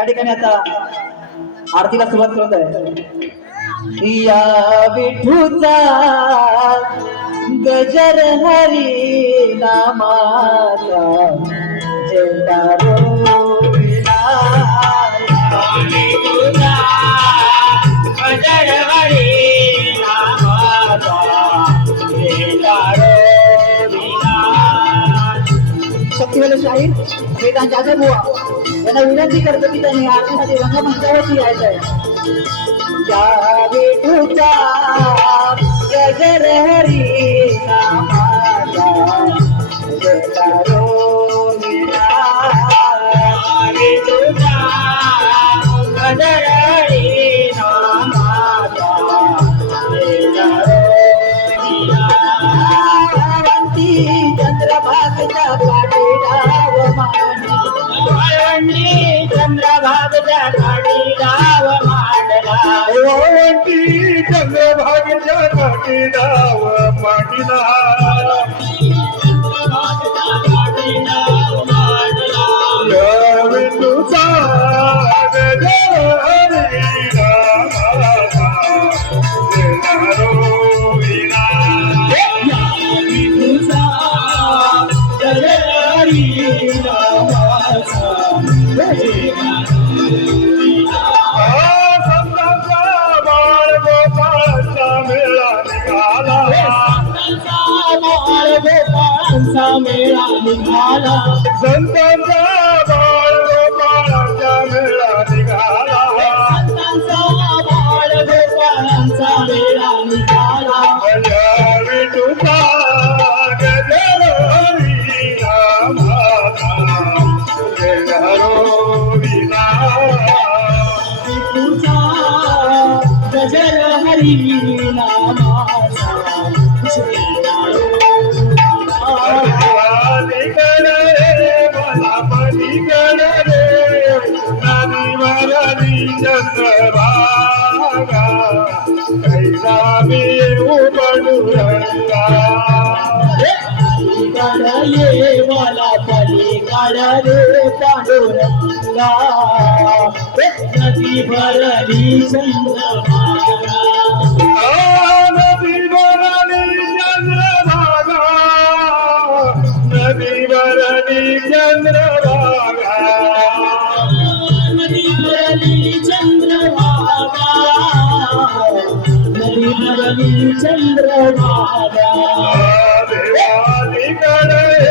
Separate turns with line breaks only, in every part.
त्या ठिकाणी आता आरतीला सुरुवात करत आहे. या विठूचा गजर हरी नामाचा जेवणारो शक्तिवेल शाहीर जाधव बुवा. त्यांना विनंती करतो की त्यांनी आतमध्ये रंगमंचावरती यायचं आहे. या विठूचा गजर हरी नामाचा जेवणारो चंद्रभागच्या
चंद्रभागच्या गाव मांडला.
ओळखी चंद्रभागेच्या काठी नाव मांडिला. मेळा निघाला संतांचा बाळ गोपाळाचा मेळा निघाला.
संतांचा बाळ गोपाळांचा मेळा निघाला.
या विठूचा गजर हरी స్వామి ఉమడు కడయే వల తల్లి కడరు పడురంగా నది భరణి చంద్రమా
నది భరణి చంద్రమా నది భరణి చంద్ర नदी भरली चंद्रभागा
पलीकड रे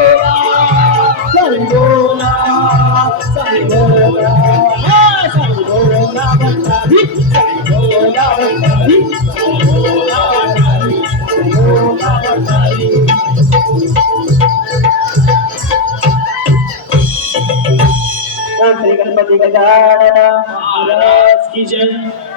गजानन
महाराज की जय.